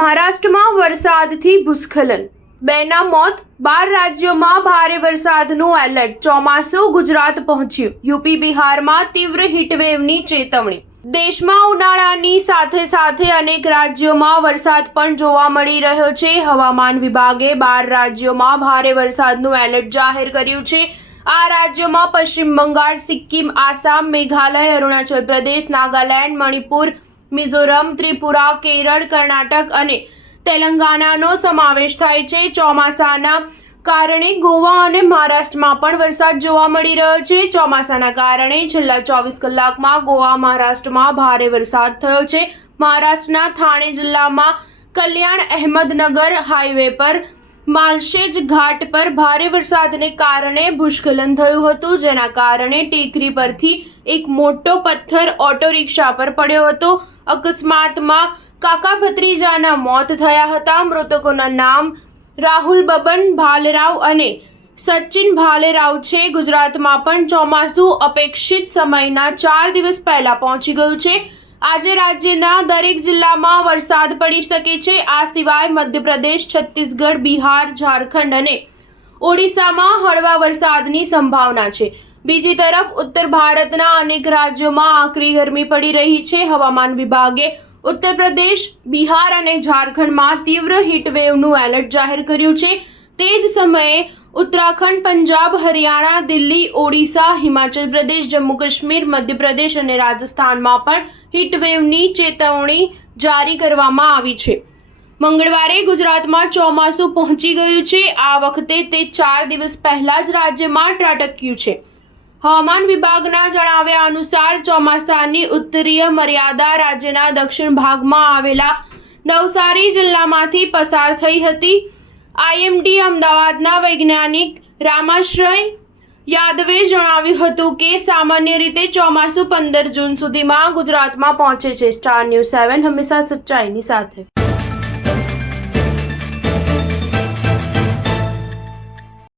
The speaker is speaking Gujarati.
મહારાષ્ટ્રમાં વરસાદથી ભૂસ્ખલન, 2ના મોત, 12 રાજ્યોમાં ભારે વરસાદનું એલર્ટ. ચોમાસું ગુજરાત પહોંચ્યું, યુપી બિહારમાં તીવ્ર હીટવેવની ચેતવણી. દેશમાં ઉનાળાની સાથે સાથે અનેક રાજ્યોમાં વરસાદ પણ જોવા મળી રહ્યો છે. હવામાન વિભાગે 12 રાજ્યોમાં ભારે વરસાદનું એલર્ટ જાહેર કર્યું છે. આ રાજ્યોમાં પશ્ચિમ બંગાળ, સિક્કિમ, આસામ, મેઘાલય, અરુણાચલ પ્રદેશ, નાગાલેન્ડ, મણિપુર, મિઝોરમ, ત્રિપુરા, કેરળ, કર્ણાટક અને તેલંગાણાનો સમાવેશ થાય છે. ચોમાસાના કારણે ગોવા અને મહારાષ્ટ્રમાં પણ વરસાદ જોવા મળી રહ્યો છે. ચોમાસાના કારણે છેલ્લા 24 કલાકમાં ગોવા, મહારાષ્ટ્રમાં ભારે વરસાદ થયો છે. મહારાષ્ટ્રના થાણે જિલ્લામાં કલ્યાણ અહેમદનગર હાઈવે પર માલશેજ ઘાટ પર ભારે વરસાદને કારણે ભૂસ્ખલન થયું હતું, જેના કારણે ટેકરી પરથી એક મોટો પથ્થર ઓટો રિક્ષા પર પડ્યો હતો. અકસ્માતમાં કાકા ભત્રીજાના મોત થયા હતા. મૃતકોના નામ રાહુલ બબન ભાલેરાવ અને સચિન ભાલેરાવ છે. ગુજરાતમાં પણ ચોમાસું અપેક્ષિત સમયના 4 દિવસ પહેલા પહોંચી ગયું છે. આજે રાજ્યના દરેક જિલ્લામાં વરસાદ પડી શકે છે. આ સિવાય મધ્યપ્રદેશ, છત્તીસગઢ, બિહાર, ઝારખંડ અને ઓડિશામાં હળવા વરસાદની સંભાવના છે. બીજી તરફ ઉત્તર ભારતના અનેક રાજ્યોમાં આકરી ગરમી પડી રહી છે. હવામાન વિભાગે ઉત્તર પ્રદેશ, બિહાર અને ઝારખંડમાં તીવ્ર હીટવેવનું એલર્ટ જાહેર કર્યું છે. તે જ સમયે ઉત્તરાખંડ, પંજાબ, હરિયાણા, દિલ્હી, ઓડિશા, હિમાચલ પ્રદેશ, જમ્મુ કાશ્મીર, મધ્યપ્રદેશ અને રાજસ્થાનમાં પણ હીટવેવની ચેતવણી જારી કરવામાં આવી છે. મંગળવારે ગુજરાતમાં ચોમાસું પહોંચી ગયું છે. આ વખતે તે 4 દિવસ પહેલા જ રાજ્યમાં ત્રાટક્યું છે. હવામાન વિભાગના જણાવ્યા અનુસાર ચોમાસાની ઉત્તરીય મર્યાદા રાજ્યના દક્ષિણ ભાગમાં આવેલા નવસારી જિલ્લામાંથી પસાર થઈ હતી. આઈએમડી અમદાવાદના વૈજ્ઞાનિક રામાશ્રય યાદવે જણાવ્યું હતું કે સામાન્ય રીતે ચોમાસું 15 જૂન સુધીમાં ગુજરાતમાં પહોંચે છે. સ્ટાર ન્યૂઝ 7 હંમેશા સચ્ચાઈની સાથે.